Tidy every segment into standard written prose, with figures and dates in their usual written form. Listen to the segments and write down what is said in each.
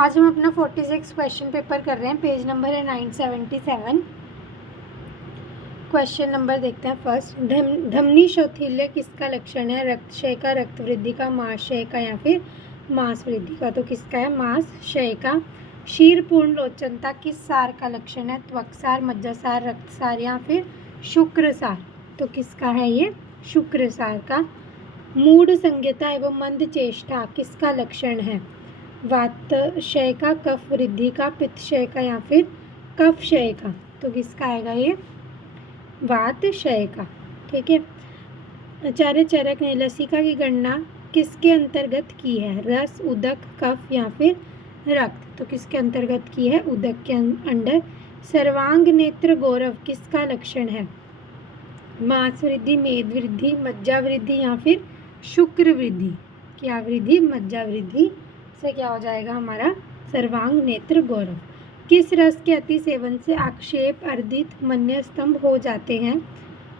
आज हम अपना 46 क्वेश्चन पेपर कर रहे हैं। पेज नंबर है 977। क्वेश्चन नंबर देखते हैं फर्स्ट। धमनी शौथिल्य किसका लक्षण है? रक्तक्षय का, रक्त वृद्धि का, मांसक्षय का या फिर मांस वृद्धि का? तो किसका है? मांसक्षय का। क्षीर पूर्ण लोचनता किस सार का लक्षण है? त्वक्सार, मज्जासार, रक्तसार या फिर शुक्रसार? तो किसका है ये? शुक्रसार का। मूढ़ संज्ञता एवं मंद चेष्टा किसका लक्षण है? वातक्षय का, कफ वृद्धि का, पित्तक्षय का या फिर कफक्षय का? तो किसका आएगा ये? वातक्षय का। ठीक है। आचार्य चरक ने लसिका की गणना किसके अंतर्गत की है? रस, उदक, कफ या फिर रक्त? तो किसके अंतर्गत की है? उदक के अंडर। सर्वांग नेत्र गौरव किसका लक्षण है? मांस वृद्धि, मेद वृद्धि, मज्जा वृद्धि या फिर शुक्र वृद्धि? क्या वृद्धि? मज्जा वृद्धि से क्या हो जाएगा हमारा? सर्वांग नेत्र गौरव। किस रस के अति सेवन से आक्षेप, अर्दित, मन्य स्तंभ हो जाते हैं?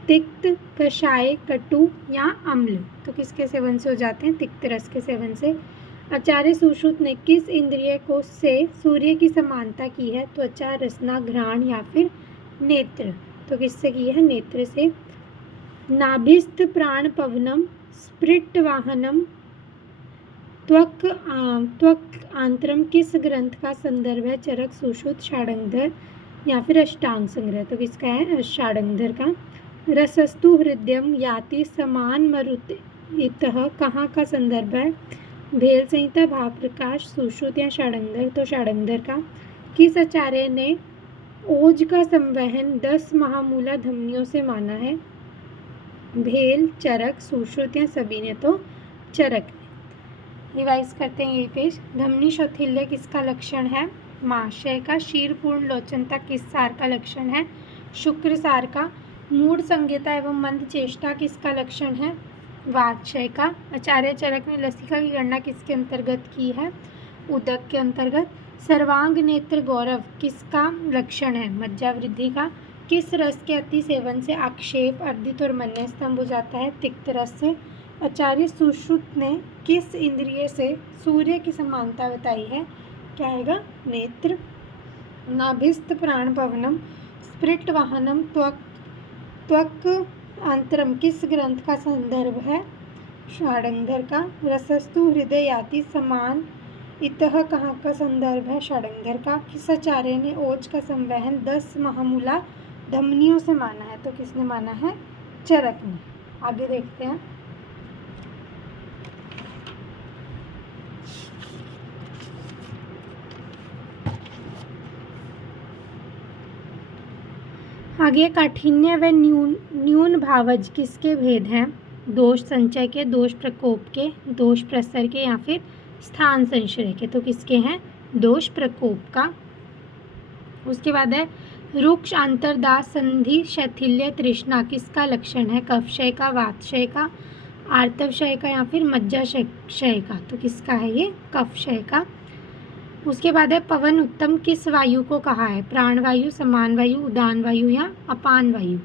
तिक्त, कषाय, कटु या अम्ल? तो किसके सेवन से हो जाते हैं? तिक्त रस के सेवन से। आचार्य सुश्रुत ने किस इंद्रिय को से सूर्य की समानता की है? त्वचा, रसना, घ्राण या फिर नेत्र? तो किससे की है? नेत्र से। नाभिस्थ प्राण पवनम, स्प्रिट वाहनम, त्वक आंत्रम किस ग्रंथ का संदर्भ है? चरक, सुश्रुत, षाडंगधर या फिर अष्टांग संग्रह? तो किसका है? षाडंगधर का। रसस्तु हृदयम याति समान मरुतः कहाँ का संदर्भ है? भेल संहिता, भाव प्रकाश, सुश्रुत या षाडंगधर? तो षाडंगधर का। किस आचार्य ने ओज का संवहन 10 महामूला धमनियों से माना है? भेल, चरक, सुश्रुत या सभी ने? तो चरक। रिवाइज करते हैं ये पेज। धमनी शौथिल्य किसका लक्षण है? मांसक्षय का। क्षीर पूर्ण लोचनता किस सार का लक्षण है? शुक्र सार का। मूढ़ संज्ञता एवं मंद चेष्टा किसका लक्षण है? वातक्षय का। आचार्य चरक ने लसिका की गणना किसके अंतर्गत की है? उदक के अंतर्गत। सर्वांग नेत्र गौरव किसका लक्षण है? मज्जा वृद्धि का। किस रस के अति सेवन से आक्षेप, अर्दित और मन्य स्तंभ हो जाता है? तिक्त रस से। आचार्य सुश्रुत ने किस इंद्रिय से सूर्य की समानता बताई है? क्या आएगा? नेत्र। नाभिस्थ प्राण पवनम, स्प्रिट वाहनम, त्वक आंतरम किस ग्रंथ का संदर्भ है? षाडंगधर का। रसस्तु हृदय याति समान इतः कहाँ का संदर्भ है? षाडंगधर का। किस आचार्य ने ओज का संवहन 10 महामूला धमनियों से माना है? तो किसने माना है? चरक ने। आगे देखते हैं। आगे काठिन्य व न्यून भावज किसके भेद हैं? दोष संचय के, दोष प्रकोप के, दोष प्रसर के या फिर स्थान संश्रय के? तो किसके हैं? दोष प्रकोप का। उसके बाद है रुक्ष, अंतरदास, संधि, शैथिल्य, तृष्णा किसका लक्षण है? कफक्षय का, वातक्षय का, आर्तवक्षय का या फिर मज्जाक्षय का? तो किसका है ये? कफक्षय का। उसके बाद है पवन उत्तम किस वायु को कहा है? प्राणवायु, समान वायु, उदान वायु या अपान वायु?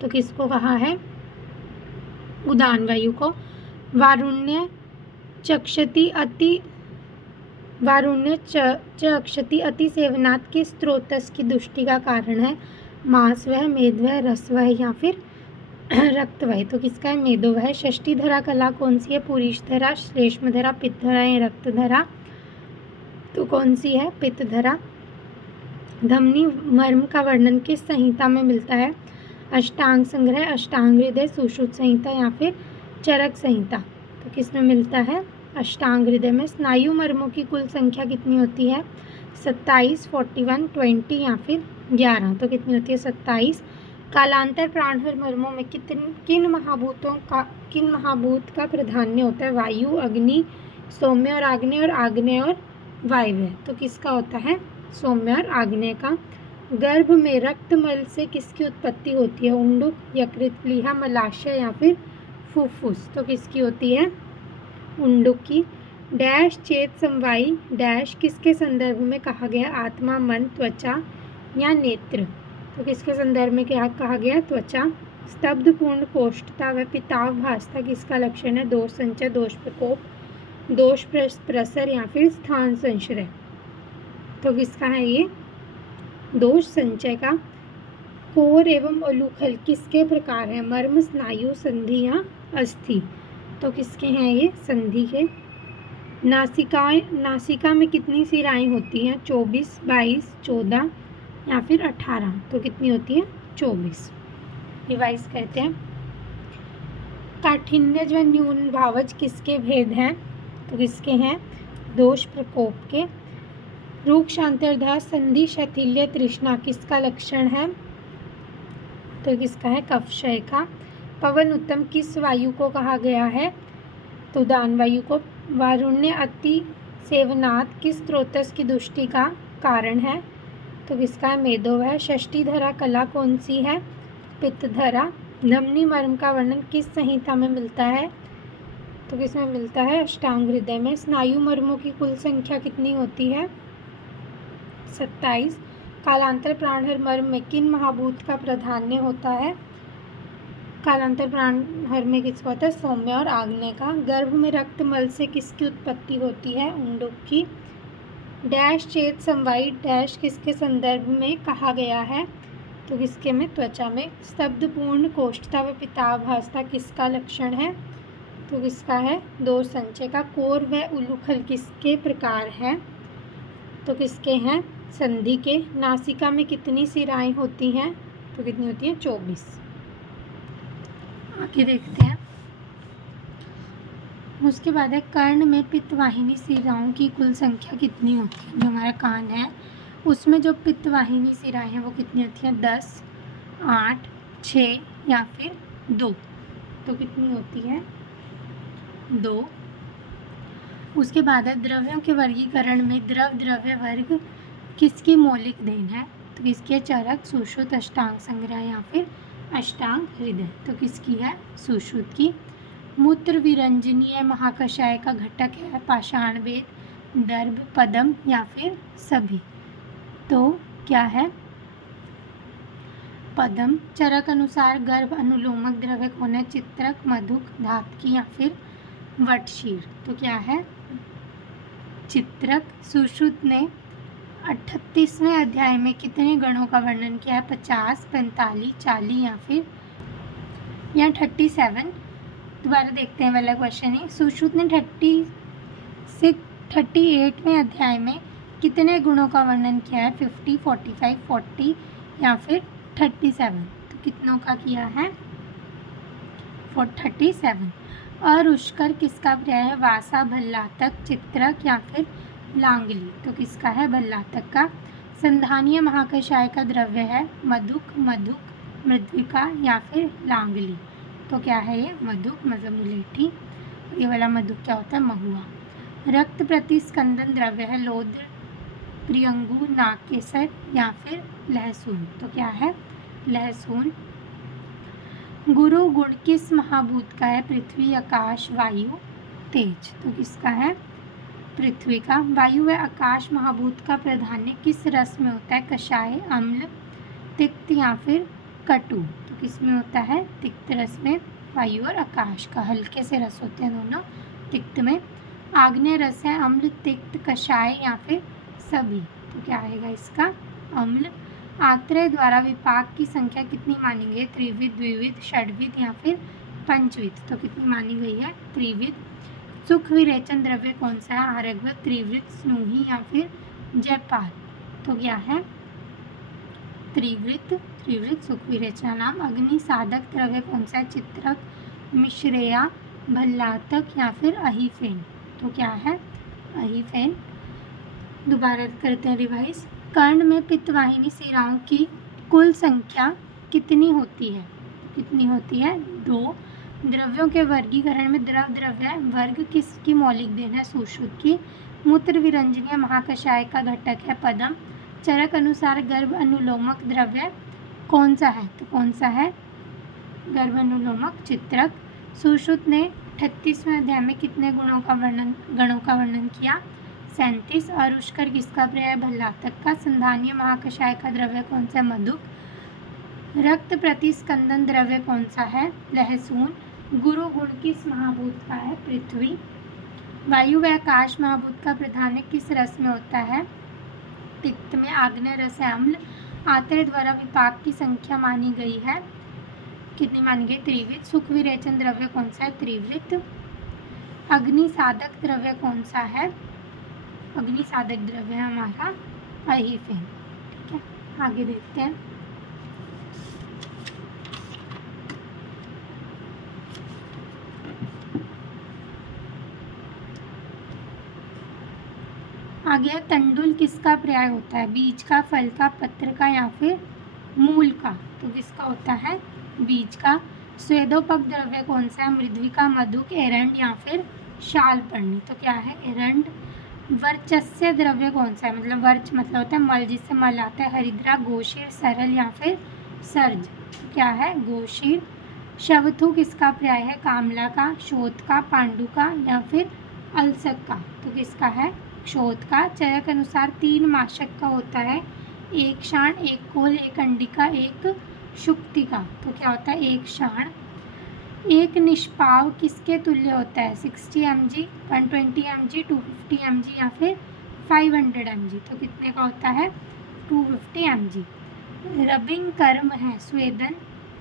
तो किसको कहा है? उदान वायु को। वारुण्य चक्षति अति सेवनात् किस स्रोतस की दुष्टि का कारण है? मांसवह, मेदवह, रसवह या फिर रक्तवह? तो किसका है? मेदोवह। षष्ठीधरा कला कौन सी है? पुरीषधरा, श्लेष्मधरा, पित्तधरा या रक्तधरा? तो कौन सी है? पित्तधरा। धमनी मर्म का वर्णन किस संहिता में मिलता है? अष्टांग संग्रह, अष्टांग हृदय, सुश्रुत संहिता या फिर चरक संहिता? तो किस में मिलता है? अष्टांग हृदय में। स्नायु मर्मों की कुल संख्या कितनी होती है? 27, 41, 20 या फिर 11? तो कितनी होती है? 27। कालांतर प्राणहर मर्मों में किन महाभूत का प्राधान्य होता है? वायु, अग्नि, सौम्य और आग्नेय और वायव्य? तो किसका होता है? सौम्य और आग्नेय का। गर्भ में रक्तमल से किसकी उत्पत्ति होती है? उंडुक, यकृत, प्लीहा, मलाशय या फिर फुफ्फुस? तो किसकी होती है? उंडुक की। डैश चेत समवायी डैश किसके संदर्भ में कहा गया? आत्मा, मन, त्वचा या नेत्र? तो किसके संदर्भ में क्या कहा गया? त्वचा। स्तब्ध पूर्ण कोष्ठता व पिताव भासता किसका लक्षण है? दोष संचय, दोष प्रकोप, दोष प्रसर या फिर स्थान संश्रय? तो किसका है ये? दोष संचय का। कोर एवं उलूखल किसके प्रकार है? मर्म, स्नायु, संधि या अस्थि? तो किसके हैं ये? संधि के। नासिका में कितनी शिराएं होती हैं? 24, 22, 14 या फिर 18? तो कितनी होती है? 24। रिवाइज करते हैं। काठिन्यज व न्यून भावज किसके भेद हैं? तो किसके हैं? दोष प्रकोप के। रूक्ष अंतर्धा संधि शैथिल्य तृष्णा किसका लक्षण है? तो किसका है? कफशय का। पवन उत्तम किस वायु को कहा गया है? तो उदान वायु को। वारुण्य अति सेवनात् किस स्रोतस की दुष्टि का कारण है? तो किसका है? मेदो है। षष्ठीधरा कला कौन सी है? पित्तधरा। धमनी मर्म का वर्णन किस संहिता में मिलता है? तो किसमें मिलता है? अष्टांग हृदय में। स्नायु मर्मों की कुल संख्या कितनी होती है? 27। कालांतर प्राणहर मर्म में किन महाभूत का प्राधान्य होता है? कालांतर प्राणहर में किसका होता है? सौम्य और आग्नेय का। गर्भ में रक्त मल से किसकी उत्पत्ति होती है? उंडुक की। डैश चेत समवायी डैश किसके संदर्भ में कहा गया है? तो किसके में? त्वचा में। स्तब्धपूर्ण कोष्ठता व पित्ताभासता किसका लक्षण है? तो किसका है? दोष संचय का। कोर व उलूखल किसके प्रकार है? तो किसके हैं? संधि के। नासिका में कितनी शिराएं होती हैं? तो कितनी होती हैं? 24। आगे देखते हैं। उसके बाद है कर्ण में पित्तवाहिनी शिराओं की कुल संख्या कितनी होती है? जो हमारा कान है उसमें जो पित्तवाहिनी शिराएं हैं वो कितनी होती हैं? 10, 8, 6 या फिर 2? तो कितनी होती है? 2। उसके बाद है द्रव्यों के वर्गीकरण में द्रव्य वर्ग किसकी मौलिक देन है? तो किसकी है? चरक, सुश्रुत, अष्टांग संग्रह या फिर अष्टांग हृदय? तो किसकी है? सुश्रुत की। मूत्र विरंजनीय महाकषाय का घटक है पाषाण वेद, दर्भ, पदम या फिर सभी? तो क्या है? पदम। चरक अनुसार गर्भ अनुलोमक द्रव्य कौन है? चित्रक, मधुक, धातकी या फिर वटशीर? तो क्या है? चित्रक। सुश्रुत ने 38वें अध्याय में कितने गणों का वर्णन किया है? 50, 45, 40 या फिर 37? दोबारा देखते हैं वाला क्वेश्चन है। सुश्रुत ने 38वें अध्याय में कितने गुणों का वर्णन किया है? 50, 45, 40 या फिर 37? तो कितनों का किया है? 37। अरुष्कर किसका पर्याय है? वासा, भल्लातक, चित्रक या फिर लांगली? तो किसका है? भल्लातक का। संधानीय महाकषाय का द्रव्य है मधुक, मृद्विका या फिर लांगली? तो क्या है ये? मधुक, मुलेठी। ये वाला मधुक क्या होता है? महुआ। रक्त प्रतिस्कंदन द्रव्य है लोद्र, प्रियंगु, नागकेसर या फिर लहसुन? तो क्या है? लहसुन। गुरु गुण किस महाभूत का है? पृथ्वी, आकाश, वायु, तेज? तो किसका है? पृथ्वी का। वायु व आकाश महाभूत का प्राधान्य किस रस में होता है? कषाय, अम्ल, तिक्त या फिर कटु? तो किस में होता है? तिक्त रस में। वायु और आकाश का हल्के से रस होते हैं दोनों तिक्त में। आग्नेय रस है अम्ल, तिक्त, कषाय या फिर सभी? तो क्या आएगा इसका? अम्ल। आत्रेय द्वारा विपाक की संख्या कितनी मानी गई? त्रिविध, द्विविध, षड्विध या फिर पंचविध? तो कितनी मानी गई है? त्रिविध। सुख विरेचन द्रव्य कौन सा है? आर्यभट्ट, त्रिवृत, स्नूही या फिर जयपाल? तो क्या है? त्रिवृत सुख विरेचन नाम। अग्नि साधक द्रव्य कौन सा है? चित्रक, मिश्रेया, भल्लातक या फिर अहिफेन? तो क्या है? अहिफेन। दोबारा करते हैं रिवाइज। कर्ण में पित्तवाहिनी शिराओं की कुल संख्या कितनी होती है? कितनी होती है? 2। द्रव्यों के वर्गीकरण में द्रव्य वर्ग किसकी मौलिक देन है? सुश्रुत की। मूत्र विरंजनीय महाकषाय का घटक है पदम। चरक अनुसार गर्भ अनुलोमक द्रव्य कौन सा है? तो कौन सा है? गर्भ अनुलोमक, चित्रक। सुश्रुत ने 38वें अध्याय में कितने गणों का वर्णन किया? 37। अरुष्कर किसका पर्याय? भल्लातक का। संधानीय महाकषाय का द्रव्य कौन सा? मधुक। रक्त प्रतिस्कंदन द्रव्य कौन सा है? लहसुन। गुरु गुण किस महाभूत का है? पृथ्वी। वायु व आकाश महाभूत का प्राधान्य किस रस में होता है? तिक्त में आग्नेय रस है अम्ल। आंतर्य द्वारा विपाक की संख्या मानी गई है, कितनी मानी गई? त्रिवृत। सुख विरेचन द्रव्य कौन सा है? त्रिवृत। अग्नि साधक द्रव्य कौन सा है? अग्नि साधक द्रव्य है हमारा अहिफेन। ठीक है, आगे देखते हैं। आगे है तंडुल किसका पर्याय होता है? बीज का, फल का, पत्र का या फिर मूल का? तो किसका होता है? बीज का। स्वेदोपक द्रव्य कौन सा है? मृद्विका, मधुक, एरंड या फिर शालपर्णी? तो क्या है? एरंड। वर्चस्य द्रव्य कौन सा है? मतलब वर्च मतलब होता है मल, जिससे मल आता है। हरिद्रा, गोशीर, सरल या फिर सर्ज? तो क्या है? गोशीर। शवथु किसका पर्याय है? कामला का, शोथ का, पांडु का या फिर अलसक का? तो किसका है? शोथ का। चरक अनुसार 3 माशक का होता है, एक शाण, एक कोल, एक अंडिका, एक शुक्तिका। तो क्या होता है? एक शाण। एक निष्पाव किसके तुल्य होता है? 60 mg, 120 mg, 250 mg या फिर 500 mg? तो कितने का होता है? 250 mg। रबिंग कर्म है स्वेदन,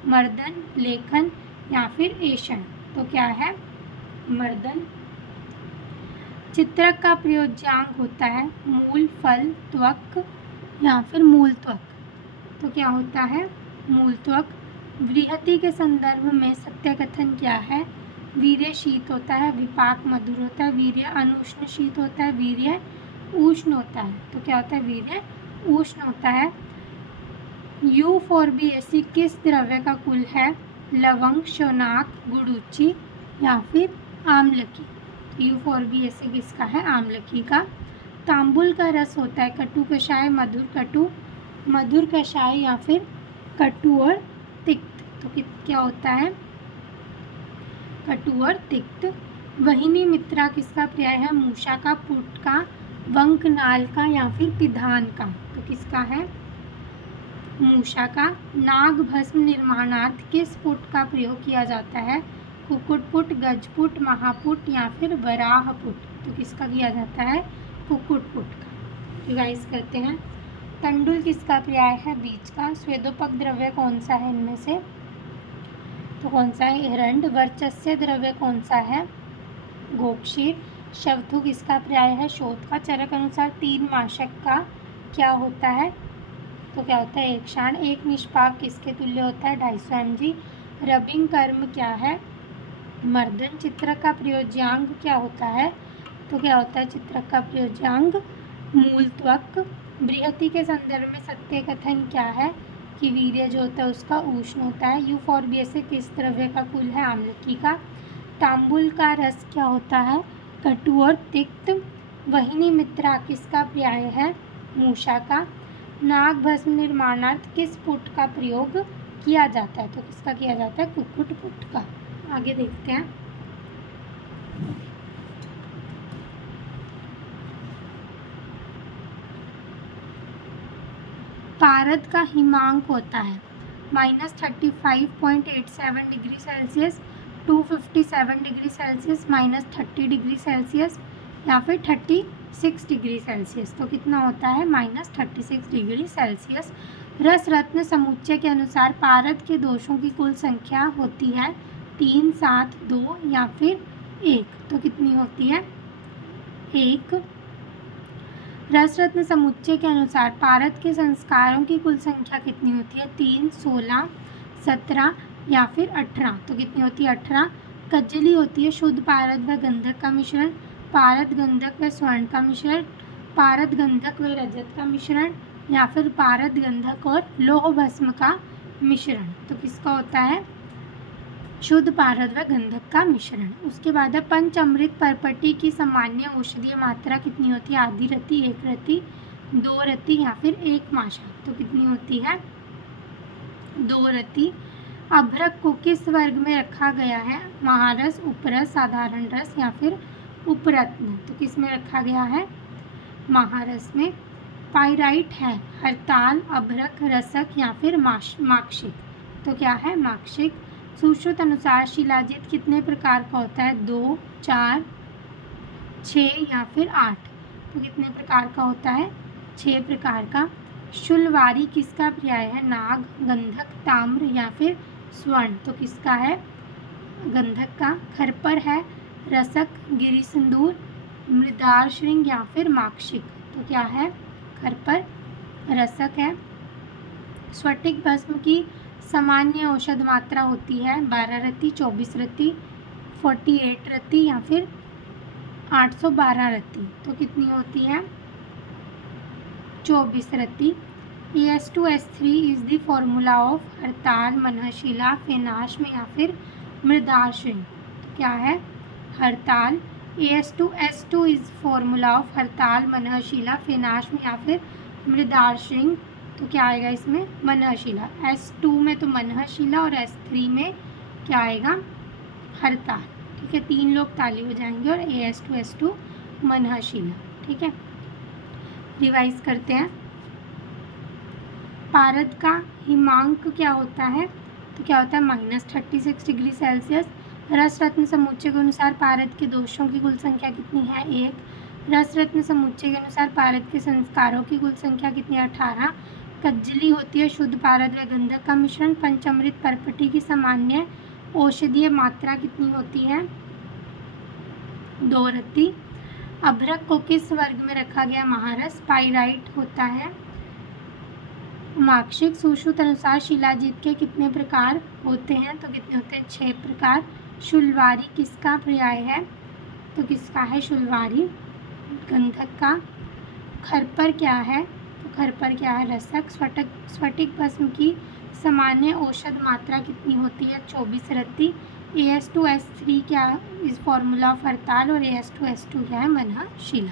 मर्दन, लेखन या फिर ऐषण? तो क्या है? मर्दन। चित्रक का प्रयोज्यांग होता है मूल, फल, त्वक या फिर मूल त्वक? तो क्या होता है? मूल त्वक। बृहति के संदर्भ में सत्य कथन क्या है? वीर्य शीत होता है, विपाक मधुर होता है, वीर्य अनुष्ण शीत होता है, वीर्य उष्ण होता है। तो क्या होता है? वीर्य उष्ण होता है। यूफोर्बिएसी किस द्रव्य का कुल है? लवंग, शौनाक, गुड़ूची या फिर आम्लकी? यूफोर्बिएसी किसका है? आम्लकी का। तांबुल का रस होता है कटु कषाय, मधुर कटु, मधुर कषाय या फिर कटु और तिक्त? तो क्या होता है? कटु और तिक्त। वहिनी मित्रा किसका पर्याय है? मूषा का, पुट का, वंकनाल का या फिर पिधान का? तो किसका है? मूषा का। नाग भस्म निर्माणार्थ किस पुट का प्रयोग किया जाता है? कुक्कुटपुट, गजपुट, महापुट या फिर वराहपुट? तो किसका किया जाता है? कुक्कुटपुट का। रिवाइज करते हैं। तंडुल किसका पर्याय है? बीज का। स्वेदोपक द्रव्य कौन सा है इनमें से? तो कौन सा है? एरंड। वर्चस्य द्रव्य कौन सा है? गोक्षीर। शवथु किसका पर्याय है? शोथ का। चरक अनुसार 3 माशक का क्या होता है? तो क्या होता है? एक क्षाण। एक निष्पाव किसके तुल्य होता है? 250 mg। रबिंग कर्म क्या है? मर्दन। चित्रक का प्रयोज्यांग क्या होता है? तो क्या होता है चित्रक का प्रयोज्यांग? मूल त्वक। बृहति के संदर्भ में सत्य कथन क्या है? कि वीर्य जो होता है उसका उष्ण होता है। यूफोर्बिएसी किस द्रव्य का कुल है? आम्लकी का। तांबुल का रस क्या होता है? कटु और तिक्त। वहिनी मित्रा किसका पर्याय है? मूषा का। नाग भस्म निर्माणार्थ किस पुट का प्रयोग किया जाता है? तो किसका किया जाता है? कुक्कुट पुट का। आगे देखते हैं। पारद का हिमांक होता है -35.87 degree Celsius, 257 degree Celsius, -30 degree Celsius या फिर 36 डिग्री सेल्सियस। तो कितना होता है? -36 डिग्री सेल्सियस। रस रत्न समुच्चय के अनुसार पारद के दोषों की कुल संख्या होती है 3, 7, 2 या फिर 1। तो कितनी होती है? 1। रस रत्न समुच्चय के अनुसार पारद के संस्कारों की कुल संख्या कितनी होती है? 3, 16, 17 या फिर 18। तो कितनी होती है? 18। कज्जली होती है शुद्ध पारद व गंधक का मिश्रण, पारद गंधक व स्वर्ण का मिश्रण, पारद गंधक व रजत का मिश्रण या फिर पारद गंधक और लोह भस्म का मिश्रण। तो किसका होता है? शुद्ध पारद व गंधक का मिश्रण। उसके बाद है पंचअमृत परपटी की सामान्य औषधीय मात्रा कितनी होती है? आधी रति, 1 रति, 2 रति या फिर 1 माशा। तो कितनी होती है? 2 रति। अभ्रक को किस वर्ग में रखा गया है? महारस, उपरस, साधारण रस या फिर उपरत्न? तो किस में रखा गया है? महारस में। पाइराइट है हरताल, अभ्रक, रसक या फिर माक्षिक? तो क्या है? माक्षिक। सुश्रुत अनुसार शिलाजित कितने प्रकार का होता है? 2, 4, 6 या फिर 8। तो कितने प्रकार का होता है? 6 प्रकार का। शुलवारी किसका पर्याय है? नाग, गंधक, ताम्र या फिर स्वर्ण। तो किसका है? गंधक का। खरपर है रसक, गिरि सिंदूर, मृदार श्रृंग या फिर माक्षिक। तो क्या है? खरपर रसक है। स्फटिक भस्म की सामान्य औषध मात्रा होती है 12 रत्ती, 24 रत्ती, 48 रत्ती या फिर 812 रत्ती। तो कितनी होती है? 24 रत्ती। AS2S3 is the formula of हरताल, मनहशीला, फेनाश्म या फिर मृदाश्रिन। तो क्या है? हरताल। AS2S2 इज फॉर्मूला ऑफ हरताल, मनहशीला, फेनाश्म या फिर मृदाश्रिन। तो क्या आएगा इसमें? मनहशीला। S2 में तो मनहशीला और S3 में क्या आएगा? हरताल। ठीक है, 3 लोग ताली बजाएंगे और AS2S2 मनहशीला। ठीक है, रिवाइज करते हैं। पारद का हिमांक क्या होता है? तो क्या होता है? -36 डिग्री सेल्सियस। रस रत्न समुच्चय के अनुसार पारद के दोषों की कुल संख्या कितनी है? 1। रस रत्न समुच्चय के अनुसार पारद के संस्कारों की कुल संख्या कितनी है? 18। कज्जली होती है शुद्ध पारद व गंधक का मिश्रण। पंचामृत परपटी की सामान्य औषधीय मात्रा कितनी होती है? 2 रत्ती। अभ्रक को किस वर्ग में रखा गया? महारस। पाइराइट होता है माक्षिक। सुश्रुत अनुसार शिलाजीत के कितने प्रकार होते हैं? तो कितने होते हैं? 6 प्रकार। शुलवारी किसका पर्याय है? तो किसका है? शुलवारी गंधक का। खरपर क्या है? तो खरपर क्या है? रसक। स्फटिक भस्म की सामान्य औषध मात्रा कितनी होती है? 24 रत्ती। AS2S3 क्या इस फॉर्मूला ऑफ हरताल और AS2S2 क्या है? मनहशीला।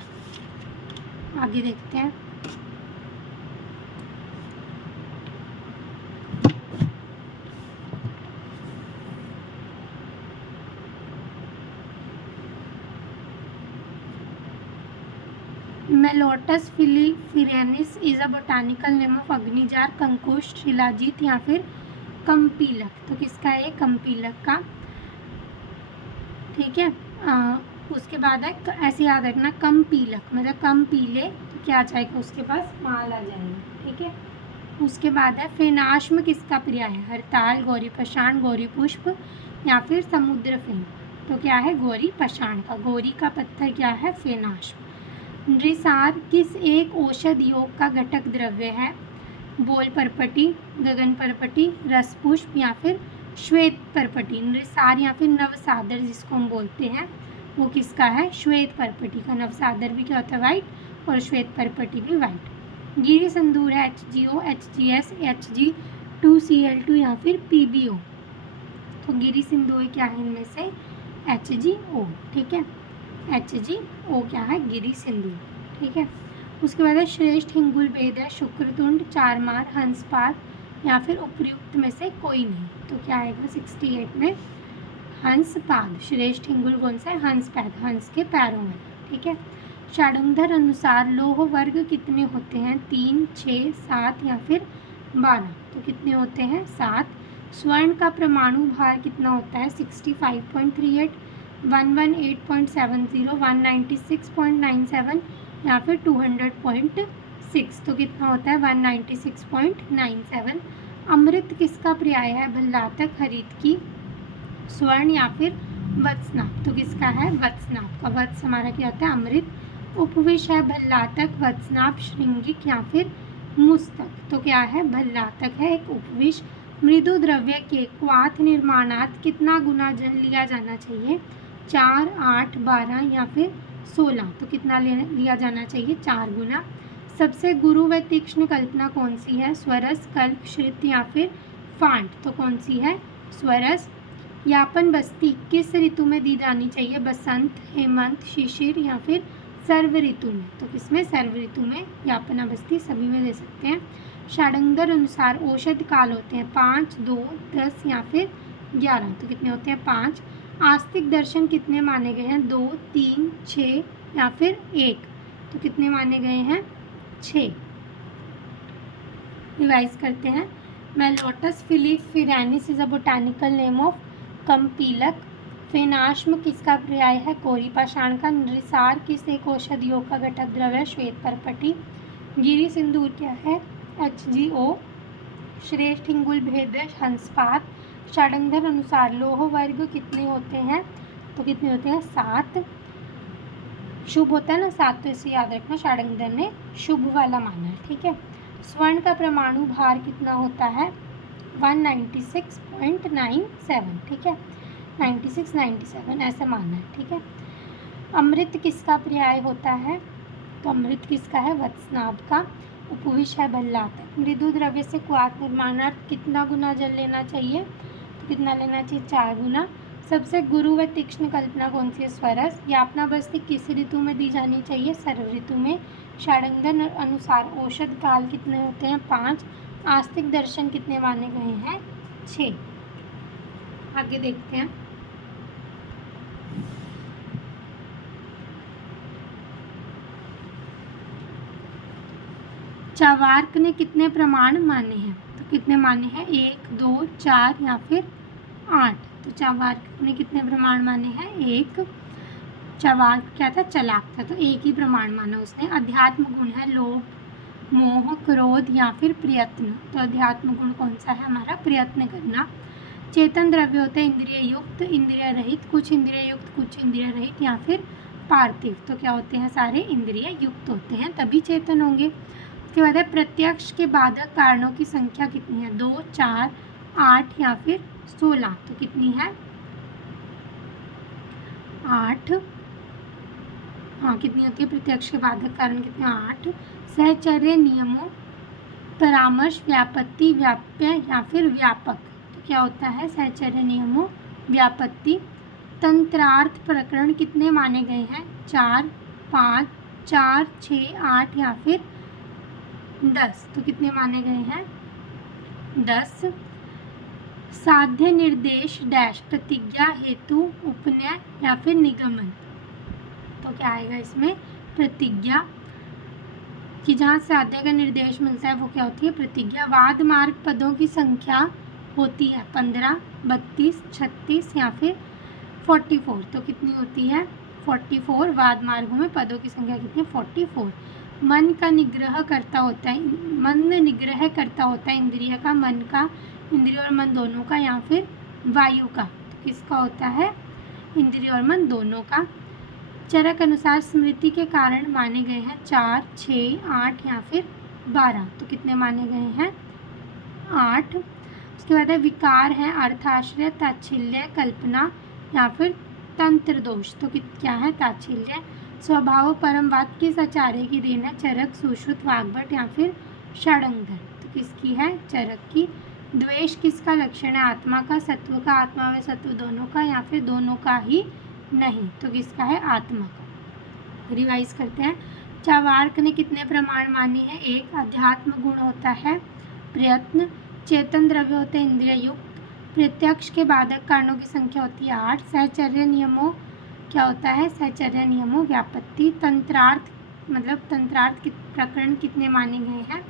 आगे देखते हैं। Mallotus philippinensis is a botanical name of अग्निजार, कंकुश, शिलाजीत या फिर कंपीलक। तो किसका है? कंपीलक का। ठीक है, उसके बाद है ऐसे याद रखना, कंपीलक मतलब कम पीले। तो क्या आ जाएगा? उसके पास माल आ जाएगा। ठीक है, उसके बाद है फेनाश्म किसका पर्याय है? हरताल, गौरी पाषाण, गौरी पुष्प या फिर समुद्र फेन। तो क्या है? गौरी पाषाण का। गौरी का पत्थर क्या है? फेनाश्म। नृसार किस एक औषध योग का घटक द्रव्य है? बोल परपटी, गगन परपटी, रस पुष्प या फिर श्वेत परपटी। नृसार या फिर नवसादर जिसको हम बोलते हैं वो किसका है? श्वेत परपटी का। नवसादर भी क्या होता है? वाइट, और श्वेत परपटी भी वाइट। गिरि सिंदूर है HgO, HgS, Hg2Cl2 या फिर PbO। तो गिरि सिंदूर क्या है इनमें से? HgO। ठीक है, HgO क्या है? गिरि सिंदूर। ठीक है, उसके बाद है श्रेष्ठ हिंगुल वेद है शुक्रतुंड, चारमार, हंसपाद या फिर उपयुक्त में से कोई नहीं। तो क्या आएगा? 68 में हंसपाद। श्रेष्ठ हिंगुल कौन सा है? हंसपाद, हंस के पैरों में। ठीक है, षडंगधर अनुसार लोह वर्ग कितने होते हैं? 3, 6, 7 या फिर 12। तो कितने होते हैं? 7। स्वर्ण का परमाणु भार कितना होता है? 65.38, 118.70, 196.97 या फिर 200.6। तो कितना होता है? 196.97। अमृत किसका पर्याय है? भल्लातक, हरितकी, स्वर्ण या फिर वत्सनाप। तो किसका है? वत्सनाप का। वत्स हमारा क्या होता है? अमृत। उपविश है भल्लातक, वत्सनाप, श्रृंगिक या फिर मुस्तक। तो क्या है? भल्लातक है एक उपविश। मृदु द्रव्य के क्वाथ निर्माणात कितना गुना जल लिया जाना चाहिए? 4, 8, 12 या फिर 16। तो कितना लिया जाना चाहिए? 4 गुना। सबसे गुरु व तीक्ष्ण कल्पना कौन सी है? स्वरस, कल्प, श्रित या फिर फांट। तो कौन सी है? स्वरस। यापन बस्ती किस ऋतु में दी जानी चाहिए? बसंत, हेमंत, शिशिर या फिर सर्व ऋतु में। तो किसमें? सर्व ऋतु में यापना बस्ती सभी में दे सकते हैं। षडंगर अनुसार औषध काल होते हैं 5, 2, 10 या फिर 11। तो कितने होते हैं? 5। आस्तिक दर्शन कितने माने गए हैं? 2, 3, 6 या फिर 1। तो कितने माने गए हैं? 6। रिवाइज करते हैं। Mallotus philippinensis is a botanical name of कंपीलक। फेनाश्म किसका पर्याय है? कोरी पाषाण का। नृसार किस एक औषध योग का घटक द्रव्य है? श्वेत परपटी। गिरी सिंदूर क्या है? HgO। श्रेष्ठ हिंगुल भेद हंसपात। षडंगर अनुसार लोह वर्ग कितने होते हैं? तो कितने होते हैं? 7। शुभ होता है ना 7, तो इसे याद रखना, षडंगर ने शुभ वाला माना है। ठीक है। स्वर्ण का परमाणु भार कितना होता है? 196.97। ठीक है, 9697 ऐसा माना है। ठीक है। अमृत किसका पर्याय होता है? तो अमृत किसका है? वत्सनाभ का। उपविष्ट है बल्लातक। मृदु द्रव्य से क्वाथ निर्माणार्थ कितना गुना जल लेना चाहिए? तो कितना लेना चाहिए? 4 गुना। सबसे गुरु व तीक्ष्ण कल्पना कौन सी है? स्वरस। यातना बस्ती किस ऋतु में दी जानी चाहिए? शरद ऋतु में। षडंगर अनुसार औषध काल कितने होते हैं? 5। आस्तिक दर्शन कितने माने गए हैं? 6। आगे देखते हैं। चावार्क ने कितने प्रमाण माने हैं? तो कितने माने हैं? 1, 2, 4 या फिर 8। तो चावार्क ने कितने प्रमाण माने हैं? 1। चावार्क क्या था? चलाक था, तो 1 ही प्रमाण माना उसने। अध्यात्म गुण है लोभ, मोह, क्रोध या फिर प्रयत्न। तो अध्यात्म गुण कौन सा है हमारा? प्रयत्न करना। चेतन द्रव्य होते हैं इंद्रिय युक्त, इंद्रिय रहित, कुछ इंद्रिय युक्त, कुछ इंद्रिय रहित या फिर पार्थिव। तो क्या होते हैं? सारे इंद्रिय युक्त होते हैं, तभी चेतन होंगे। उसके बाद है प्रत्यक्ष के बाधक कारणों की संख्या कितनी है? 2, 4, 8 या फिर 16। तो कितनी है? 8। हाँ, कितनी होती है प्रत्यक्ष के बाधक कारण? कितने? 8। सहचर्य नियमों, परामर्श, व्यापत्ति, व्याप्य या फिर व्यापक। तो क्या होता है? सहचर्य नियमों, व्यापत्ति। तंत्रार्थ प्रकरण कितने माने गए हैं? 4, 5, 4, 6, 8 या फिर 10। तो कितने माने गए हैं? 10। साध्य निर्देश डैश प्रतिज्ञा हेतु उपनय या फिर निगमन। तो क्या आएगा इसमें? प्रतिज्ञा, कि जहाँ साध्य का निर्देश मिलता है वो क्या होती है? प्रतिज्ञा। वाद मार्ग पदों की संख्या होती है 15, 32, 36 या फिर 44। तो कितनी होती है? 44। वाद मार्गों में पदों की संख्या कितनी है? 44। मन का निग्रह करता होता है, मन निग्रह करता होता है इंद्रिय का, मन का, इंद्रिय और मन दोनों का या फिर वायु का। तो किसका होता है? इंद्रिय और मन दोनों का। चरक अनुसार स्मृति के कारण माने गए हैं 4, 6, 8 या फिर 12। तो कितने माने गए हैं? 8। उसके बाद है विकार है अर्थाश्रय, ताच्छिल्य, कल्पना या फिर तंत्र दोष। तो क्या है? ताच्छिल्य। स्वभाव परमवाद किस आचार्य की देन है? चरक, सुश्रुत, वाग्भट या फिर षडंगर। तो किसकी है? चरक की। द्वेष किसका लक्षण है? आत्मा का। सत्व का, आत्मा व सत्व दोनों का या फिर दोनों का ही नहीं। तो किसका है? आत्मा का। रिवाइज करते हैं। चावार्क ने कितने प्रमाण माने हैं? 1। अध्यात्म गुण होता है प्रयत्न। चेतन द्रव्य होते हैं इंद्रिय युक्त। प्रत्यक्ष के बाधक कारणों की संख्या होती है 8। सहचर्य नियमों क्या होता है? सहचर्य नियमों व्यापत्ति। तंत्रार्थ मतलब तंत्रार्थ के प्रकरण कितने माने गए हैं?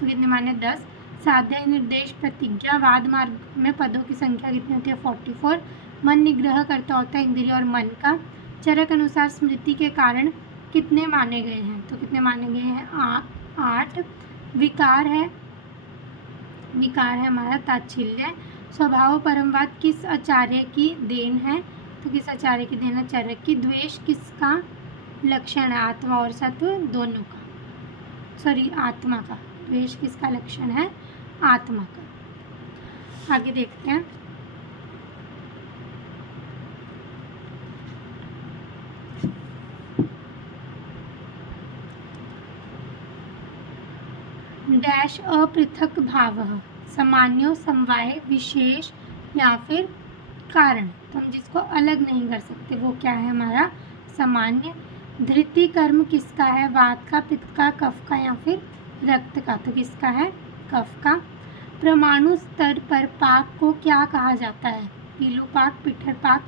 तो कितने माने? 10। साध्य निर्देश प्रतिज्ञा, वाद मार्ग में पदों की संख्या कितनी होती है? 44। मन निग्रह करता होता है इंद्रिय और मन का। चरक अनुसार स्मृति के कारण कितने माने गए हैं? तो कितने माने गए हैं? 8। विकार है हमारा ताच्छिल्य। स्वभाव परमवाद किस आचार्य की देन है? तो किस आचार्य की देन है? चरक की। द्वेष किसका लक्षण है? आत्मा और सत्व दोनों का, सॉरी आत्मा का। द्वेष किसका लक्षण है? आत्मा का। आगे देखते हैं। डैश अपृथक भावः, सामान्यो, समवाय, विशेष या फिर कारण। तो हम जिसको अलग नहीं कर सकते वो क्या है? हमारा सामान्य। धृति कर्म किसका है? वात का, पित्त का, कफ का या फिर रक्त का। तो किसका है? कफ का। परमाणु स्तर पर पाक को क्या कहा जाता है? पीलू पाक, पिठर पाक,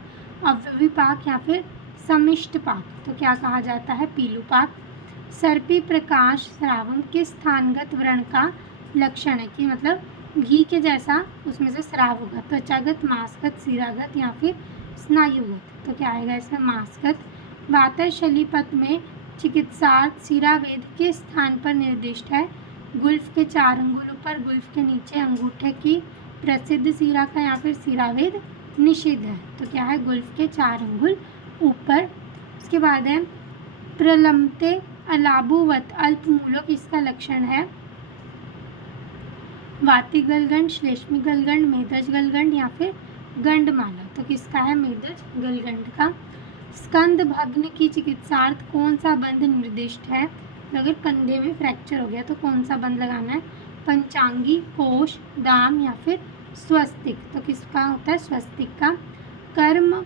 अवयवी पाक या फिर समिष्ट पाक। तो क्या कहा जाता है? पीलू पाक। सर्पी प्रकाश श्रावण किस स्थानगत व्रण का लक्षण है? कि मतलब घी के जैसा उसमें से स्राव होगा। त्वचागत, मांसगत, सिरागत या फिर स्नायुगत। तो क्या आएगा इसमें? मांसगत। वातः शलीपथ में चिकित्सार्थ सिरावेद किस स्थान पर निर्दिष्ट है? गुल्फ के 4 अंगुलों पर, गुल्फ के नीचे अंगूठे की प्रसिद्ध सिरा का या फिर सिरावेद निषिद्ध है। तो क्या है? गुल्फ के 4 अंगुल ऊपर। उसके बाद है प्रलंबते अलाबुवत अल्पमूलक, इसका लक्षण है वाती गलगंड, श्लेष्मी गलगंड, मेदज गलगंड या फिर गंडमाला। तो किसका है? मेदज गलगंड का। स्कंद भग्न की चिकित्सार्थ कौन सा बंध निर्दिष्ट है? तो अगर कंधे में फ्रैक्चर हो गया तो कौन सा बंध लगाना है? पंचांगी, कोश, दाम या फिर स्वस्तिक। तो किसका होता है? स्वस्तिक का। कर्म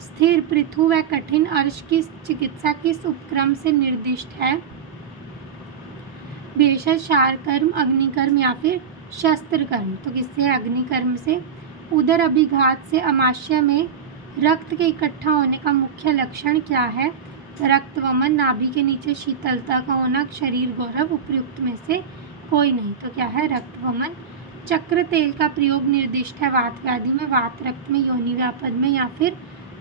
स्थिर पृथु व कठिन अर्श की चिकित्सा किस उपक्रम से निर्दिष्ट है? भेषज, शार कर्म, अग्निकर्म या फिर शस्त्र कर्म। तो किससे है? अग्निकर्म से। उदर अभिघात से अमाशय में रक्त के इकट्ठा होने का मुख्य लक्षण क्या है? रक्त वमन, नाभि के नीचे शीतलता का होना, शरीर गौरव, उपयुक्त में से कोई नहीं। तो क्या है? रक्त वमन। चक्र तेल का प्रयोग निर्दिष्ट है वात व्याधि में, वात रक्त में, योनि व्यापद में या फिर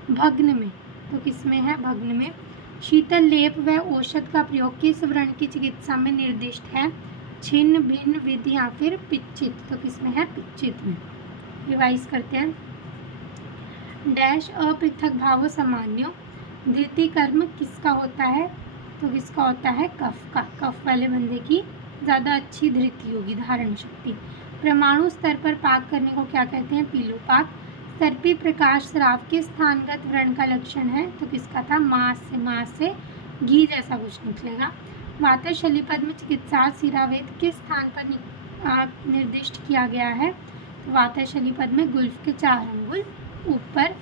भग्न में। तो किसमें है? भग्न में। शीतल लेप व औषध का प्रयोग किस व्रण की चिकित्सा में निर्दिष्ट है? छिन्न, भिन्न, विधि या फिर पिच्चित। तो किसमें है? पिच्चित में। रिवाइज करते हैं। डैश अपृथक भावो सामान्यो, धृति कर्म किसका होता है? तो किसका होता है? कफ का। कफ वाले बंदे की ज़्यादा अच्छी धृति होगी, धारण शक्ति। परमाणु स्तर पर पाक करने को क्या कहते हैं? पीलोपाक। सर्पी प्रकाश स्राव किस स्थानगत व्रण का लक्षण है? तो किसका था? मांस से घी जैसा कुछ निकलेगा। वात शलीपद में चिकित्सा सिरावेद किस स्थान पर निर्दिष्ट किया गया है? तो वात शलीपद में गुल्फ के 4 अंगुल ऊपर।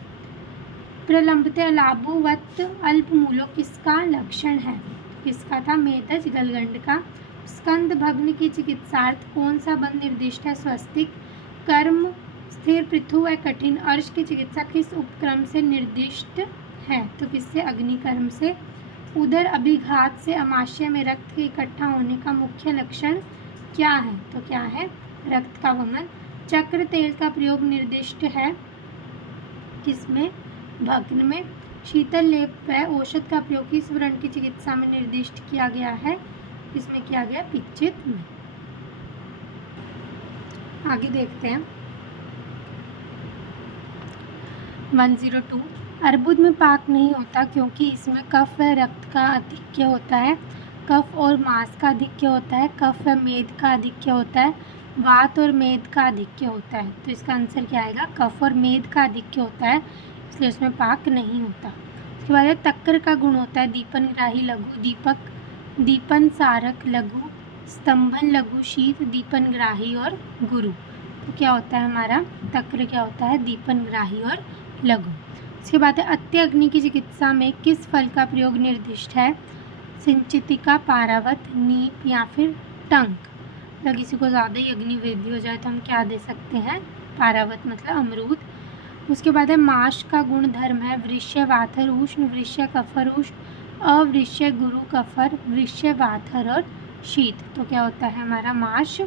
प्रलंबते अलाबुवत अल्पमूलो किसका लक्षण है? किसका था? मेदज गलगंड का। स्कंद भग्न की चिकित्सार्थ कौन सा बंध निर्दिष्ट है? स्वस्तिक। कर्म स्थिर पृथु व कठिन अर्श की चिकित्सा किस उपक्रम से निर्दिष्ट है? तो किससे? अग्निकर्म से। उदर अभिघात से अमाशय में रक्त के इकट्ठा होने का मुख्य लक्षण क्या है? तो क्या है? रक्त का वमन। चक्र तेल का प्रयोग निर्दिष्ट है किसमें? भग्न में। शीतल लेप व औषध का प्रयोग किस व्रण की चिकित्सा में निर्दिष्ट किया गया है? इसमें किया गया? पिच्चित में। आगे देखते हैं 102। अर्बुद में पाक नहीं होता क्योंकि इसमें कफ व रक्त का आधिक्य होता है, कफ और मांस का आधिक्य होता है, कफ व मेद का आधिक्य होता है, वात और मेद का आधिक्य होता है। तो इसका आंसर क्या आएगा? कफ और मेद का आधिक्य होता है, इसलिए उसमें पाक नहीं होता। उसके बाद तक्र का गुण होता है दीपन ग्राही लघु, दीपक, दीपन सारक लघु, स्तंभन लघु, शीत, दीपन ग्राही और गुरु। तो क्या होता है हमारा? तक्र क्या होता है? दीपन ग्राही और लघु। इसके बाद है अत्य अग्नि की चिकित्सा में किस फल का प्रयोग निर्दिष्ट है? सिंचितिका, पारावत, नीप या फिर टंक। अगर किसी को ज़्यादा ही अग्निवेदी हो जाए तो हम क्या दे सकते हैं? पारावत मतलब अमरूद। उसके बाद है माश का गुण धर्म है वृष्य, वाथर, उष्ण, वृष्य, कफर, उष्ण, अवृष्य, गुरु, कफर, वृष्य, वाथर और शीत। तो क्या होता है हमारा? माश,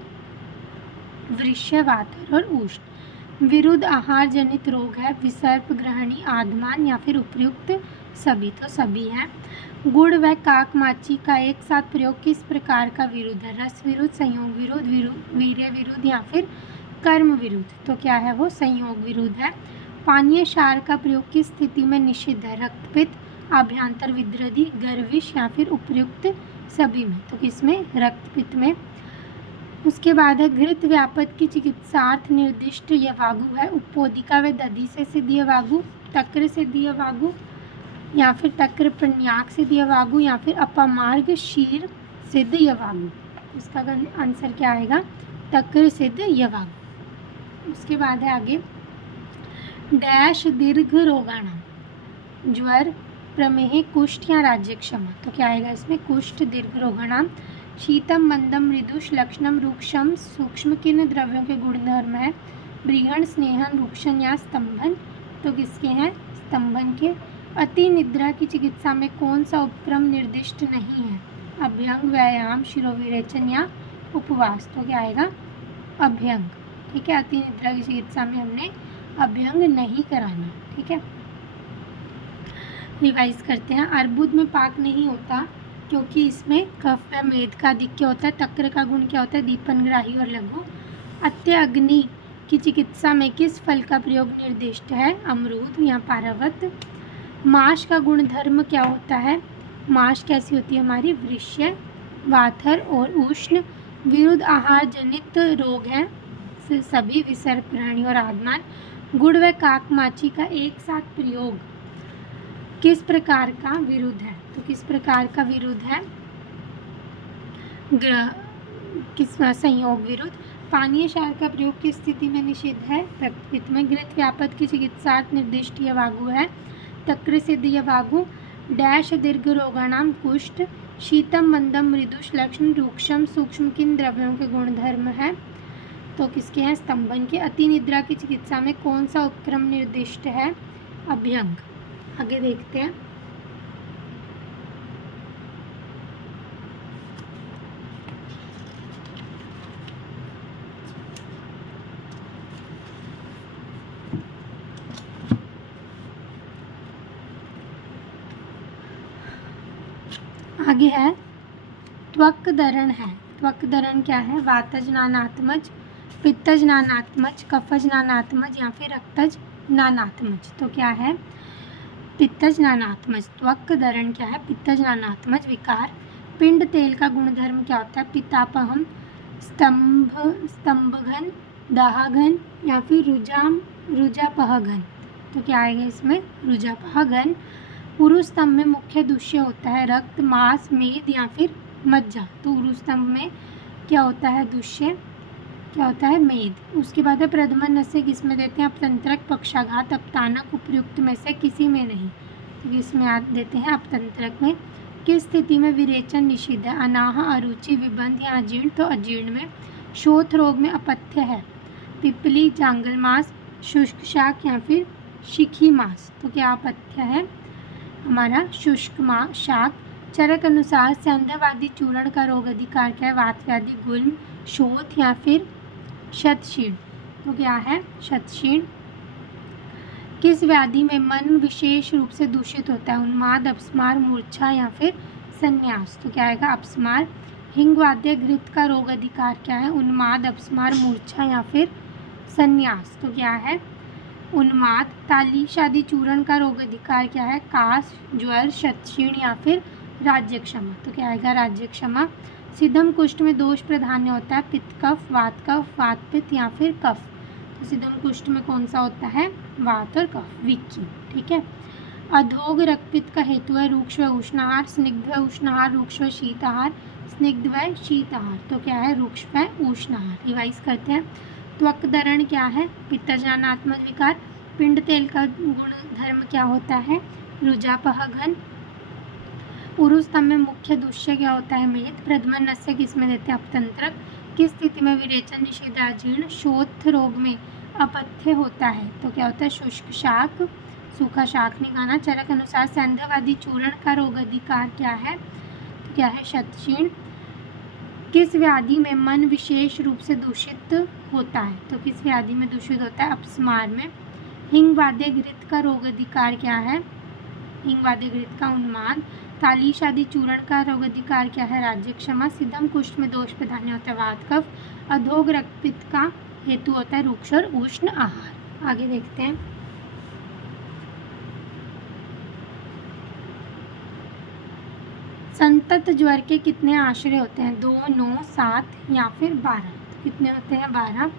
वृष्य, वाथर और उष्ण। विरुद्ध आहार जनित रोग है विसर्प, ग्रहणी, आदमान या फिर उपयुक्त सभी। तो सभी हैं। गुड़ व काक माची का एक साथ प्रयोग किस प्रकार का विरुद्ध है? रस विरुद्ध, संयोग विरुद्ध, वीर्य विरुद्ध या फिर कर्म विरुद्ध। तो क्या है वो? संयोग विरुद्ध है। पानीय क्षार का प्रयोग किस स्थिति में निषिद्ध है? रक्तपित्त, आभ्यंतर विद्रधि, गर्विश या फिर उपयुक्त सभी में। तो किसमें? रक्तपित्त में। उसके बाद है घृत व्यापद की चिकित्सार्थ निर्दिष्ट यवागु है उपोदिका व दधि से सिद्ध यवागु, तक्र सिद्ध यवागु या फिर तक्र प्रन्याक सिद्ध यवागु या फिर अपमार्ग शीर सिद्ध यवागु। इसका आंसर क्या आएगा? तक्र सिद्ध यवागु। उसके बाद है आगे डैश दीर्घ रोगाणाम, ज्वर, प्रमेह, कुष्ठ या राज्यक्षमा। तो क्या आएगा इसमें? कुष्ठ दीर्घ रोगाणाम। शीतम, मंदम, मृदुष, लक्षणम, रूक्षम सूक्ष्म किन द्रव्यों के गुणधर्म है? ब्रीहण, स्नेहन, रूक्षण या स्तंभन। तो किसके हैं? स्तंभन के। अति निद्रा की चिकित्सा में कौन सा उपक्रम निर्दिष्ट नहीं है? अभ्यंग, व्यायाम, शिरोविरेचन या उपवास। तो क्या आएगा? अभ्यंग। ठीक है, अति निद्रा की चिकित्सा में हमने अभ्यंग नहीं कराना। ठीक है, रिवाइज करते हैं। अर्बुद में पाक नहीं होता क्योंकि इसमें कफ व मेद का अधिक्य होता है। तक्र का गुण क्या होता है? दीपनग्राही और लघु। अत्य अग्नि की चिकित्सा में किस फल का प्रयोग निर्दिष्ट है? अमरूद या पारावत। माश का गुणधर्म क्या होता है? माश कैसी होती है हमारी? वृष्य, वाथर और उष्ण। विरुद्ध आहार जनित रोग हैं सभी, विसर्ग, प्राणी और आदमान। गुड़ व काकमाची का एक साथ प्रयोग किस प्रकार का विरुद्ध है? तो किस प्रकार का विरुद्ध है? किस संयोग विरुद्ध। पानीय क्षार का प्रयोग किस स्थिति में निषिद्ध है? रक्तपित्त में। घृत व्यापद की चिकित्सार्थ निर्दिष्ट यवागु है? तक्र सिद्ध यवागु। डैश दीर्घ रोगाणाम कुष्ठ। शीतम मंदम मृदुष लक्षण रूक्षम सूक्ष्म किन द्रव्यों के गुणधर्म है? तो किसके हैं? स्तंभन के। अति निद्रा की चिकित्सा में कौन सा उपक्रम निर्दिष्ट है? अभ्यंग। आगे देखते हैं। आगे है त्वक दरण है। त्वक दरण क्या है? वातज नानात्मज, पित्तज नानात्मज, कफज नानात्मज या फिर रक्तज नानात्मज। तो क्या है? पित्तज नानात्मज। त्वक दरण क्या है? पित्तज नानात्मज विकार। पिंड तेल का गुणधर्म क्या होता है? पित्तापहम, स्तंभघन, दाहघन या फिर रुजापहघन। तो क्या आएगा इसमें? रुजापहघन। पुरुष स्तंभ में मुख्य दूष्य होता है रक्त, मांस, मेद या फिर मज्जा। तो पुरुष स्तंभ में क्या होता है? दूष्य क्या होता है? मेद। उसके बाद है प्रधमन नस्य किसमें देते हैं? अपतंत्रक, पक्षाघात, अपतानक, उपर्युक्त में से किसी में नहीं। तो इसमें देते हैं अपतंत्रक में। किस स्थिति में विरेचन निषिद्ध है? अनाह, अरुचि, विबंध या अजीर्ण। तो अजीर्ण में। शोथ रोग में अपथ्य है? पिपली, जांगल मास, शुष्क शाक या फिर शिखी मास। तो क्या अपथ्य है हमारा? शुष्क शाक। चरक अनुसार संध्यावादी चूर्ण का रोग अधिकार क्या है? वात व्याधि, गुल्म, शोथ या फिर शतशीर्ण। तो क्या है? शतशीर्ण। किस व्याधि में मन विशेष रूप से दूषित होता है? उन्माद, अपस्मार, मूर्छा या फिर संन्यास। तो क्या आएगा? अपस्मार। हिंग वाद्य घृत का रोग अधिकार क्या है? उन्माद, अपस्मार, मूर्छा या फिर संन्यास। तो क्या है? उन्माद। तालीश आदि चूर्ण का रोग अधिकार क्या है? कास, ज्वर, शतशीर्ण या फिर राज्यक्षमा। तो क्या आएगा? राज्यक्षमा। सिद्धम कुष्ठ में दोष प्राधान्य होता है? पित्त कफ, वात पित्त या फिर कफ। तो सिद्धम कुष्ठ में कौन सा होता है? वात और कफ, विक्की। ठीक है। अधोग रक्तपित्त का हेतु है रूक्ष व उष्णाहार, स्निग्ध व उष्णाहार, रूक्ष व शीताहार, स्निग्ध व शीताहार। तो क्या है? रूक्ष व उष्णाहार। रिवाइज करते हैं। त्वक दरण क्या है? पित्तजननात्मक विकार। पिंड तेल का गुणधर्म क्या होता है? रुजापहघन। पुरुष स्तंभ में मुख्य दूष्य क्या होता है? मेद। प्रधमन नस्य किसमें देते हैं? अपतंत्रक। किस स्थिति में विरेचन निषेध? अजीर्ण। शोथ रोग में अपथ्य होता है? तो क्या होता है? शुष्क शाक, सूखा शाक नहीं खाना। चरक अनुसार संध्यावादी चूर्ण का रोग अधिकार क्या है? तो क्या है? शतशीर्ण। किस व्याधि में मन विशेष रूप से दूषित होता है? तो किस व्याधि में दूषित होता है? अपस्मार में। हिंग वाद्य घृत का रोग अधिकार क्या है? हिंग वाद्य घृत का उन्माद। तालीश आदि चूर्ण का रोग अधिकार क्या है? राज्यक्षमा। सिद्धम कुष्ठ में दोष प्राधान्य होता है? वात कफ। अधोग रक्तपित्त का हेतु होता है रूक्ष और उष्ण आहार। आगे देखते हैं। संतत ज्वर के कितने आश्रय होते हैं? 2, 9, 7 या फिर 12। तो कितने होते हैं? 12।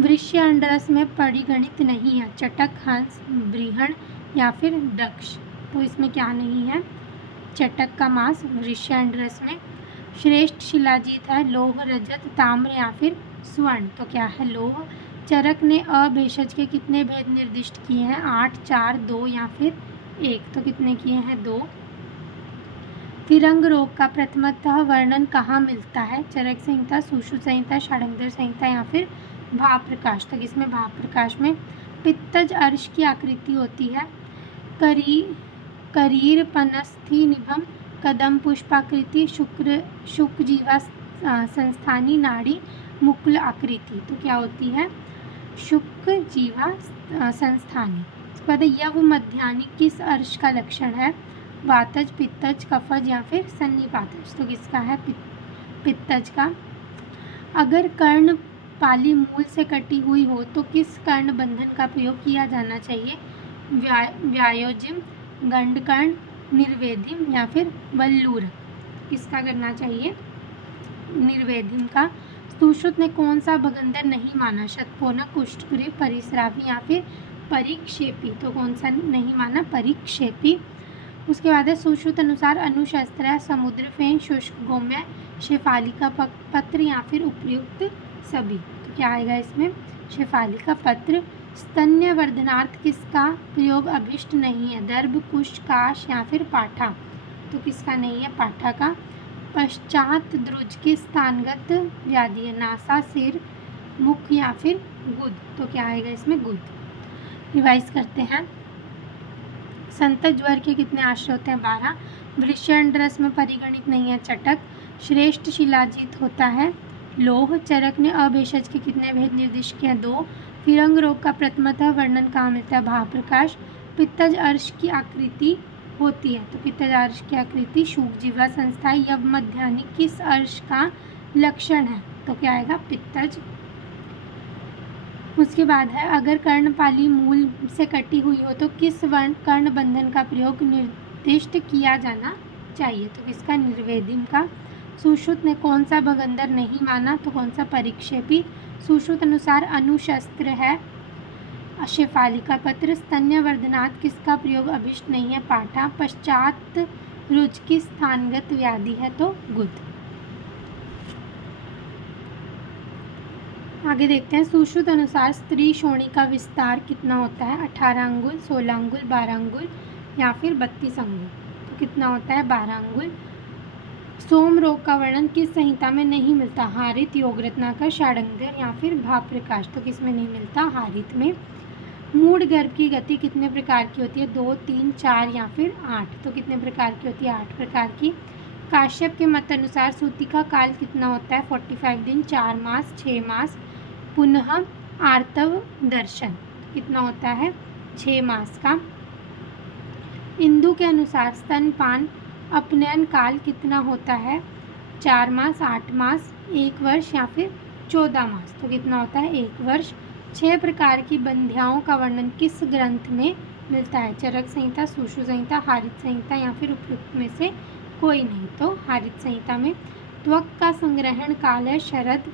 वृष्य अंडरस में परिगणित नहीं है? चटक, हंस, ब्रीहण या फिर दक्ष। तो इसमें क्या नहीं है? चटक का मांस वृष्य अंडरस में। श्रेष्ठ शिलाजीत है? लोह, रजत, ताम्र या फिर स्वर्ण। तो क्या है? लोह। चरक ने अभेषज के कितने भेद निर्दिष्ट किए हैं? 8, 4, 2 या फिर 1। तो कितने किए हैं? 2। फिरंग रोग का प्रथमतः वर्णन कहाँ मिलता है? चरक संहिता, सुश्रुत संहिता, षडांगधर संहिता या फिर भाव प्रकाश। तो इसमें भाव प्रकाश में। पित्तज अर्श की आकृति होती है? करीर, पनस्थी, निभम, कदम पुष्पाकृति, शुक जीवा संस्थानी, नाड़ी, मुकुल आकृति। तो क्या होती है? शुक जीवा संस्थानी। उसके बाद यव मध्यानि किस अर्श का लक्षण है? वातज, पित्तज, कफज या फिर सन्निपातज। तो किसका है पित्तज का। अगर कर्ण पाली मूल से कटी हुई हो तो किस कर्ण बंधन का प्रयोग किया जाना चाहिए? व्यायोजिम, गंडकर्ण, निर्वेदिम या फिर वल्लूर। किसका करना चाहिए? निर्वेदिम का। सुश्रुत ने कौन सा भगंदर नहीं माना? शतपोनक, कुष्ठग्रीव, परिस्रावी या फिर परिक्षेपी। तो कौन सा नहीं माना? परिक्षेपी। उसके बाद है सुश्रुत अनुसार अनुशस्त्र, समुद्र फेन, शुष्क गोम्य, शेफालिका पत्र या फिर उपयुक्त सभी। तो क्या आएगा इसमें? शेफालिका पत्र। स्तन्य वर्धनार्थ किसका प्रयोग अभिष्ट नहीं है? दर्भ, कुश, काश या फिर पाठा। तो किसका नहीं है? पाठा का। पश्चात द्रुज की स्थानगत व्याधि है? नासा, सिर, मुख या फिर गुद। तो क्या आएगा इसमें? गुद। रिवाइज करते हैं। संतत ज्वर के कितने आश्रय होते हैं? 12। वृषण रस में परिगणित नहीं है? चटक। श्रेष्ठ शिलाजीत होता है? लोह। चरक ने अभेषज के कितने भेद निर्दिष्ट किए हैं? 2। फिरंग रोग का प्रथमतः वर्णन कहाँ मिलता है? भाव प्रकाश। पित्तज अर्श की आकृति होती है? तो पित्तज अर्श की आकृति शुकजीवा संस्था। यव मध्याह्नि किस अर्श का लक्षण है? तो क्या आएगा? पित्तज। उसके बाद है अगर कर्णपाली मूल से कटी हुई हो तो किस वर्ण कर्ण बंधन का प्रयोग निर्दिष्ट किया जाना चाहिए? तो किसका? निर्वेदिम का। सुश्रुत ने कौन सा भगंदर नहीं माना? तो कौन सा? परिक्षेपी। सुश्रुत अनुसार अनुशस्त्र है? शेफालिका पत्र। स्तन्यवर्धनात् किसका प्रयोग अभिष्ट नहीं है? पाठा। पश्चात रुच की स्थानगत व्याधि है? तो गुद। आगे देखते हैं। सुश्रुत अनुसार स्त्री श्रोणि का विस्तार कितना होता है? 18 अंगुल, 16 अंगुल, 12 अंगुल या फिर 32 अंगुल। तो कितना होता है? 12 अंगुल। सोम रोग का वर्णन किस संहिता में नहीं मिलता? हारित, योग रत्नाकर, षाडंगर या फिर भाव प्रकाश। तो किसमें नहीं मिलता? हारित में। मूढ़ गर्भ की गति कितने प्रकार की होती है? 2, 3, 4 या फिर 8। तो कितने प्रकार की होती है? 8 प्रकार की। काश्यप के मत अनुसार सूती का काल कितना होता है? 45 दिन, 4 मास, 6 मास। पुनः आर्तव दर्शन कितना होता है? 6 मास का। इंदु के अनुसार स्तनपान अपनयन काल कितना होता है? 4 मास, 8 मास, 1 वर्ष या फिर 14 मास। तो कितना होता है? 1 वर्ष। 6 प्रकार की बंध्याओं का वर्णन किस ग्रंथ में मिलता है? चरक संहिता, सुश्रुत संहिता, हारित संहिता या फिर उपयुक्त में से कोई नहीं। तो हारित संहिता में। त्वक का संग्रहण काल है? शरद,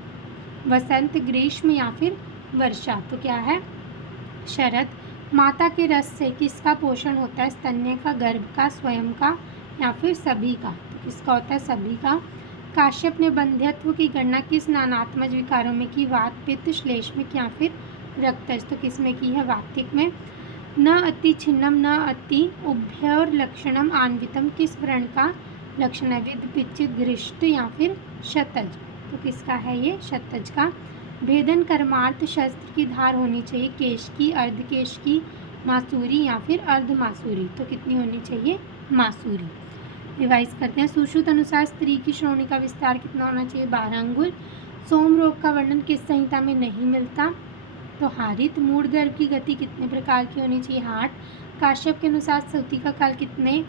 वसंत, ग्रीष्म या फिर वर्षा। तो क्या है? शरद। माता के रस से किसका पोषण होता है? स्तन्य का, गर्भ का, स्वयं का या फिर सभी का। तो किसका होता है? सभी का। काश्यप ने बंध्यत्व की गणना किस नानात्मज विकारों में की? वात, पित्त, श्लेष्मिक या फिर रक्तज। तो किस में की है? वातिक में। न अति छिन्नम न अति उभयोर लक्षणम आन्वितम किस वर्ण का लक्षण है? विद, पिच्चित, घृष्ट या फिर शतज। तो किसका है ये? शतज का। भेदन कर्मार्थ शस्त्र की धार होनी चाहिए? केश की, अर्धकेश की, मासूरी या फिर अर्ध मासूरी। तो कितनी होनी चाहिए? मासूरी। रिवाइज करते हैं। सुश्रुत अनुसार स्त्री की श्रोणि का विस्तार कितना होना चाहिए? 12 अंगुल। सोम रोग का वर्णन किस संहिता में नहीं मिलता? तो हारित। मूढ़ गर्भ की गति कितने प्रकार की होनी चाहिए? 8। काश्यप के अनुसार सूती का काल कितने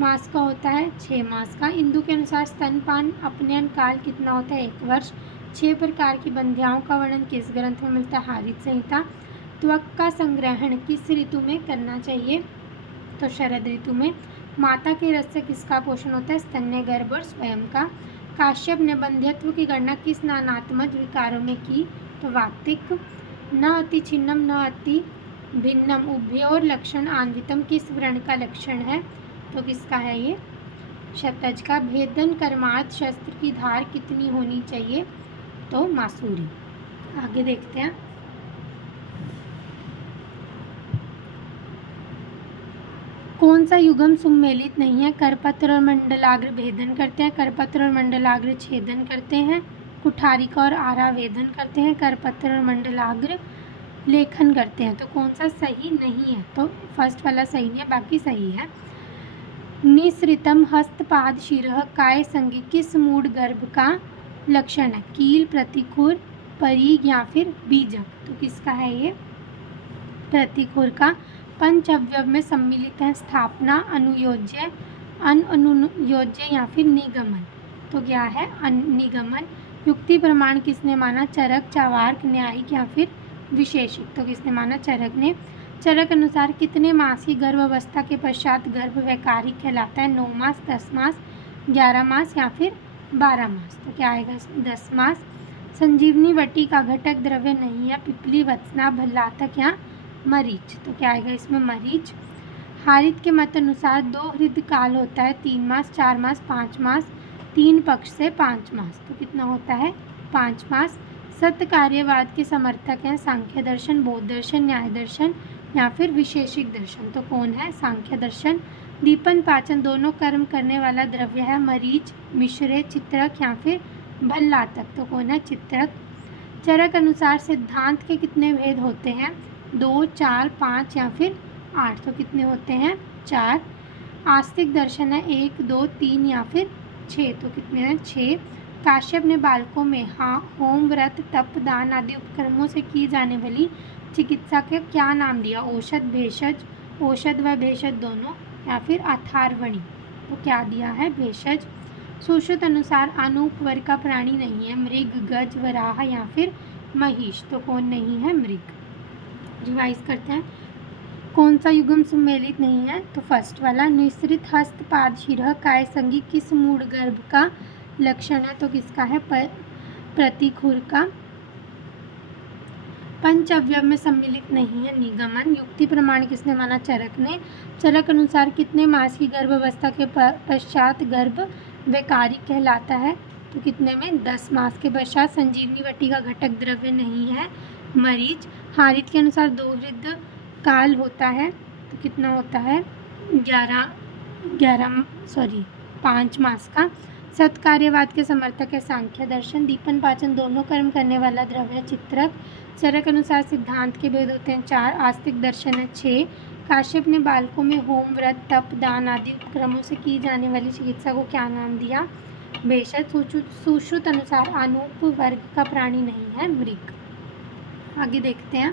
मास का होता है? 6 मास का। इंदु के अनुसार स्तनपान अपनयन काल कितना होता है? 1 वर्ष। 6 प्रकार की बंध्याओं का वर्णन किस ग्रंथ में मिलता है? हारित संहिता। त्वक का संग्रहण किस ऋतु में करना चाहिए? तो शरद ऋतु में। माता के रस से किसका पोषण होता है? स्तन्य, गर्भ और स्वयं का। काश्यप ने बंध्यत्व की गणना किस नानात्मज विकारों में की? तो वातिक। न अति छिन्नम न अति भिन्नम उभयोर लक्षण आन्वितम किस वर्ण का लक्षण है? तो किसका है ये? शतज का। भेदन कर्मार्थ शस्त्र की धार कितनी होनी चाहिए? तो मासूरी। आगे देखते हैं। कौन सा युगम सुमेलित नहीं है? करपत्र और मंडलाग्र भेदन करते हैं, करपत्र और मंडलाग्र छेदन करते हैं, कुठारिका और आरावेदन करते हैं, करपत्र और मंडलाग्र लेखन करते हैं। तो कौन सा सही नहीं है? तो फर्स्ट वाला सही नहीं है, बाकी सही है। निसृतम हस्तपाद शिरः काय संज्ञ किस मूढ़ गर्भ का लक्षण है? कील, प्रतिकूर, परीग या फिर बीजक। तो किसका है ये? प्रतिकूर का। पंच अवयव में सम्मिलित है? स्थापना, अनुयोज्य, अनुयोज्य या फिर निगमन। तो क्या है निगमन। युक्ति प्रमाण किसने माना, चरक, चार्वाक, न्यायिक या फिर विशेषिक। तो किसने माना, चरक ने। चरक अनुसार कितने मास की गर्भावस्था के पश्चात गर्भ वैकारिक कहलाता है, 9 मास, 10 मास, 11 मास या फिर 12 मास। तो क्या आएगा इसमें 10 मास। संजीवनी वटी का घटक द्रव्य नहीं है, पिपली, वत्सना, भल्लातक या मरीच। तो क्या आएगा इसमें मरीच। हारित के मत अनुसार 2 हृदय काल होता है, 3 मास, 4 मास, 5 मास, 3 पक्ष से 5 मास। तो कितना होता है 5 मास। सत्य कार्यवाद के समर्थक हैं सांख्य दर्शन, बौद्ध दर्शन, न्याय दर्शन या फिर विशेषिक दर्शन। तो कौन है, सांख्य दर्शन। दीपन पाचन दोनों कर्म करने वाला द्रव्य है, मरीच, मिश्रे, चित्रक या फिर भल्लातक। तो कौन है, चित्रक। चरक अनुसार सिद्धांत के कितने भेद होते हैं, 2, 4, 5 या फिर 8। तो कितने होते हैं 4। आस्तिक दर्शन है 1, 2, 3 या फिर 6। तो कितने हैं 6। काश्यप ने बालकों में होम, व्रत, तप, दान आदि उपक्रमों से की जाने वाली चिकित्सा का क्या नाम दिया, औषध, भेषज, औषध व भेषज दोनों या फिर अथार्वणी। तो क्या दिया है, भेषज। सुश्रुत अनुसार अनूप वर्ग का प्राणी नहीं है, मृग, गज, वराह या फिर महिष। तो कौन नहीं है, मृग। रिवाइज करते हैं, कौन सा युग्म सम्मिलित नहीं है, तो फर्स्ट वाला। निःसृत हस्त, पाद, शिरः, काय संगी किस मूढ़ गर्भ का लक्षण है, तो किसका है, प्रतिखुर का। पंच अवयव में सम्मिलित नहीं है, निगमन। युक्ति प्रमाण किसने माना, चरक ने। चरक अनुसार कितने मास की गर्भावस्था के पश्चात गर्भ वैकारिक कहलाता है, तो कितने में 10 मास के पश्चात। संजीवनी वटी का घटक द्रव्य नहीं है, मरीच। हारित के अनुसार 2 हृदय काल होता है, तो कितना होता है 5 मास का। सत्कार्यवाद के समर्थक है सांख्य दर्शन। दीपन पाचन दोनों कर्म करने वाला द्रव्य है, चित्रक। चरक अनुसार सिद्धांत के भेद होते हैं 4। आस्तिक दर्शन है 6। काश्यप ने बालकों में होम, व्रत, तप, दान आदि उपक्रमों से की जाने वाली चिकित्सा को क्या नाम दिया, भेषज। सुश्रुत अनुसार अनूप वर्ग का प्राणी नहीं है, मृग। आगे देखते हैं।